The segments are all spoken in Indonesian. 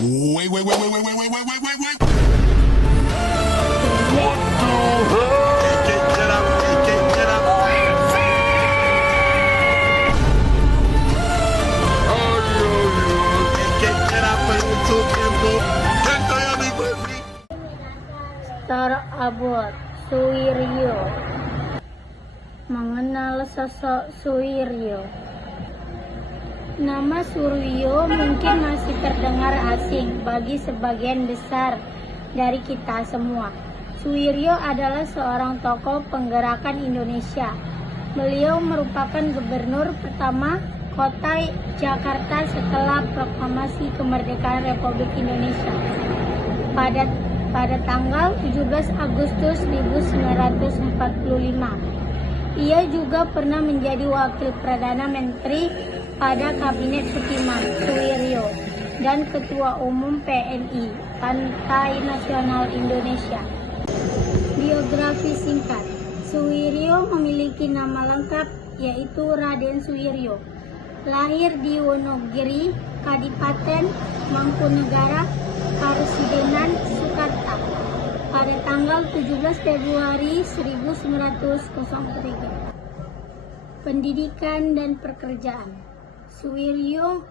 Wait. What the hell? He can't get up. He can't get up untuk tempo. Star Abot Suwiryo. Mengenal sosok Suwiryo. Nama Suwiryo mungkin masih terdengar asing bagi sebagian besar dari kita semua. Suwiryo adalah seorang tokoh penggerakan Indonesia. Beliau merupakan gubernur pertama kota Jakarta setelah proklamasi kemerdekaan Republik Indonesia pada tanggal 17 Agustus 1945. Ia juga pernah menjadi wakil Perdana Menteri pada Kabinet Sudirman Suwiryo dan Ketua Umum PNI Partai Nasional Indonesia. Biografi singkat. Suwiryo memiliki nama lengkap yaitu Raden Suwiryo. Lahir di Wonogiri, Kadipaten Mangkunegaran, Karesidenan Sukarta pada tanggal 17 Februari 1903. Pendidikan dan pekerjaan. Suwiryo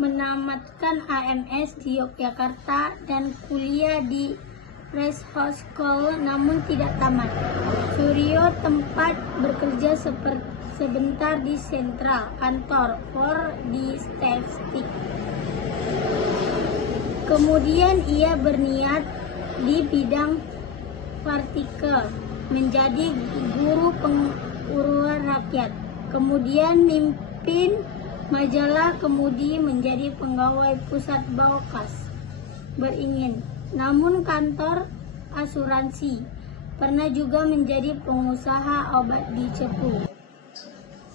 menamatkan AMS di Yogyakarta dan kuliah di Rice House School namun tidak tamat. Suwiryo tempat bekerja sebentar di sentral kantor Ford di Statistik. Kemudian ia berniat di bidang partikel menjadi guru pengurusan rakyat. Kemudian mimpin majalah, kemudian menjadi pegawai pusat Baukas beringin, namun kantor asuransi. Pernah juga menjadi pengusaha obat di Cepu.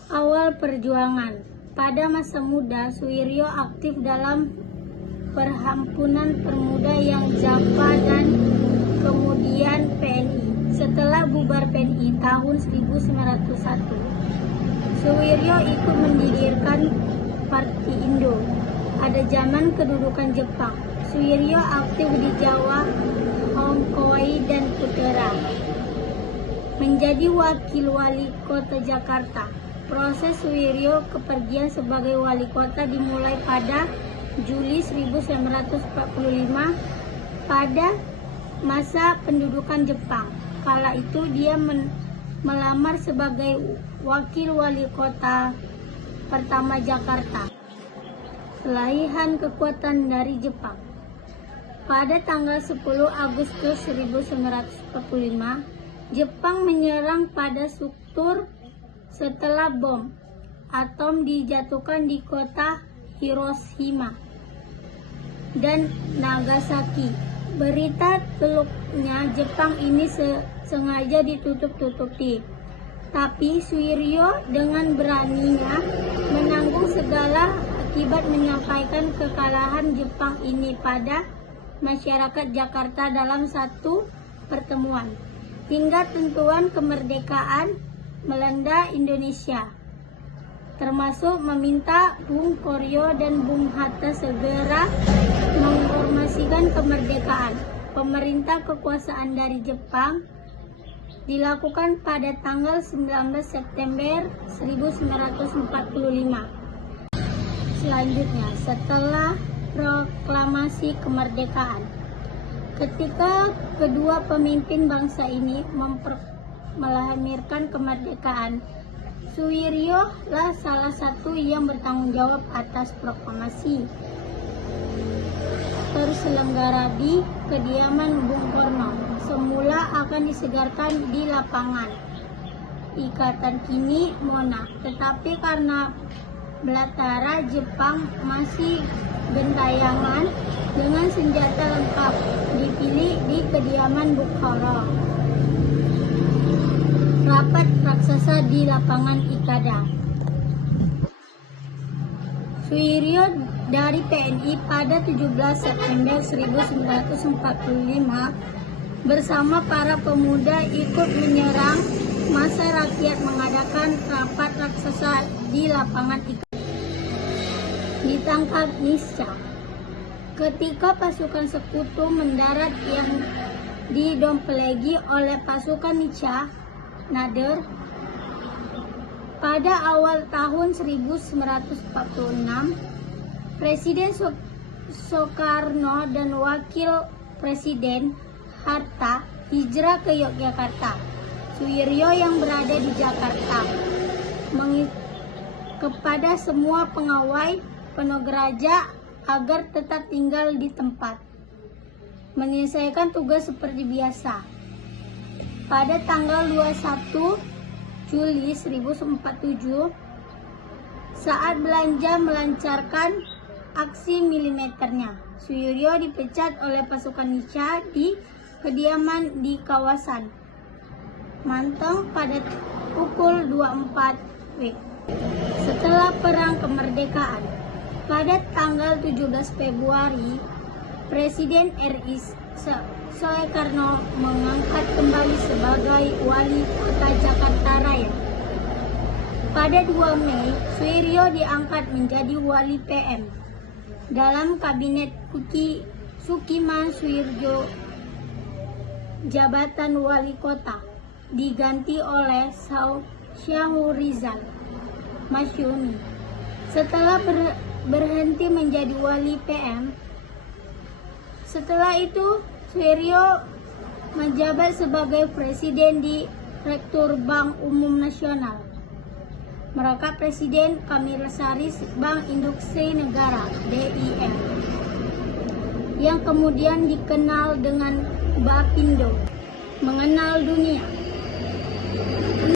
Awal perjuangan. Pada masa muda, Suwiryo aktif dalam Perhimpunan Pemuda yang Java dan kemudian PNI. Setelah bubar PNI tahun 1901, Suwiryo ikut mendirikan Parti Indo. Ada zaman kedudukan Jepang. Suwiryo aktif di Jawa, Hongkong dan Kutera. Menjadi wakil wali kota Jakarta. Proses Suwiryo kepergian sebagai wali kota dimulai pada Juli 1945 pada masa pendudukan Jepang. Kala itu dia melamar sebagai wakil wali kota pertama Jakarta. Pelaihan kekuatan dari Jepang. Pada tanggal 10 Agustus 1945, Jepang menyerang pada struktur setelah bom atom dijatuhkan di kota Hiroshima dan Nagasaki. Berita teluknya Jepang ini sengaja ditutup-tutupi. Tapi Suwiryo dengan beraninya menanggung segala akibat menyampaikan kekalahan Jepang ini pada masyarakat Jakarta dalam satu pertemuan. Hingga tentuan kemerdekaan melanda Indonesia, termasuk meminta Bung Karno dan Bung Hatta segera menginformasikan kemerdekaan. Pemerintah kekuasaan dari Jepang dilakukan pada tanggal 19 September 1945. Selanjutnya, setelah proklamasi kemerdekaan, ketika kedua pemimpin bangsa ini melamirkan kemerdekaan, Suwiryo lah salah satu yang bertanggung jawab atas proklamasi terselenggara di kediaman Bung Karno. Semula akan disegarkan di lapangan Ikatan Kini Monas, tetapi karena Belatara Jepang masih gentayangan dengan senjata lengkap, dipilih di kediaman Bung Karno. Rapat raksasa di lapangan Ikada. Suwiryo dari PNI pada 17 September 1945 bersama para pemuda ikut menyerang massa rakyat mengadakan rapat raksasa di lapangan Ikada. Ditangkap Nisca. Ketika pasukan sekutu mendarat yang didompelegi oleh pasukan Nica Nader pada awal tahun 1946, Presiden Soekarno dan Wakil Presiden Hatta hijrah ke Yogyakarta. Suwiryo yang berada di Jakarta kepada semua pengawai Penogeraja agar tetap tinggal di tempat, menyelesaikan tugas seperti biasa. Pada tanggal 21 Juli 1947, saat belanja melancarkan aksi milimeternya, Suwiryo dipecat oleh pasukan Nica di kediaman di kawasan Mantong pada pukul 24 WIB. Setelah Perang Kemerdekaan, pada tanggal 17 Februari, Presiden RI Soekarno mengangkat kembali sebagai Wali Kota Jakarta Raya. Pada 2 Mei, Suwiryo diangkat menjadi Wali PM dalam Kabinet Sukiman Suwiryo. Jabatan Wali Kota diganti oleh Syahrizal Masyumi. Setelah berhenti menjadi Wali PM, setelah itu Suwiryo menjabat sebagai Presiden Direktur Bank Umum Nasional, merangkap Presiden Komisaris Bank Industri Negara (BIN), yang kemudian dikenal dengan Bapindo, mengenal dunia.